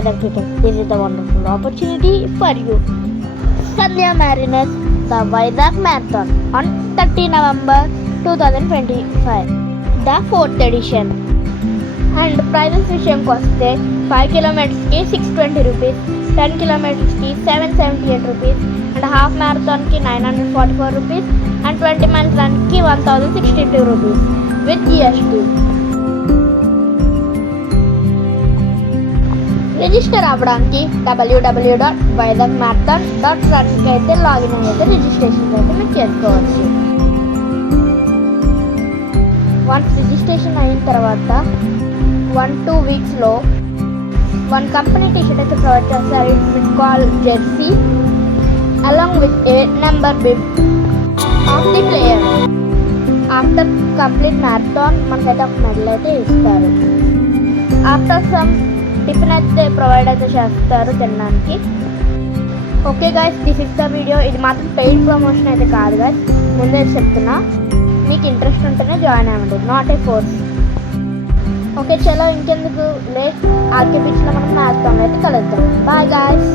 Vizag cricket. This is the wonderful opportunity for you. Sandhya Mariners, the Vizag Marathon on 30 November 2025. The 4th edition. And prizes విషయం వస్తే 5 kilometers కి 620 rupees, 10 kilometers కి 778 rupees, and half marathon కి 944 rupees, and 20 miles run కి 1062 rupees with GST. Register అవ్వడానికి www.vizagmarathon.run కి అయితే లాగిన్ అయితే రిజిస్ట్రేషన్ అయితే మీరు చేసుకోవచ్చు. వన్స్ రిజిస్ట్రేషన్ అయిన తర్వాత 1-2 వీక్స్లో 1 కంపెనీ టీషర్ట్ అయితే ప్రొవైడ్ చేస్తారు. It will call Jersey along with a number bib of the player. After complete marathon మనకైతే ఒక మెడల్ అయితే ఇస్తారు. ఆఫ్టర్ సమ్ టిఫిన్ అయితే ప్రొవైడ్ అయితే చేస్తారు తినడానికి. Okay guys, this is the video. ఇది మాత్రం పెయిడ్ ప్రమోషన్ అయితే కాదు గైస్, ముందే చెప్తున్నా. మీకు ఇంట్రెస్ట్ ఉంటేనే జాయిన్ అవ్వండి, నాట్ ఏ ఫోర్స్. ఓకే చలో ఇంకెందుకు లేట్, ఆర్కే బీచ్లో మనం మ్యారథాన్ అయితే కలుద్దాం. Bye guys.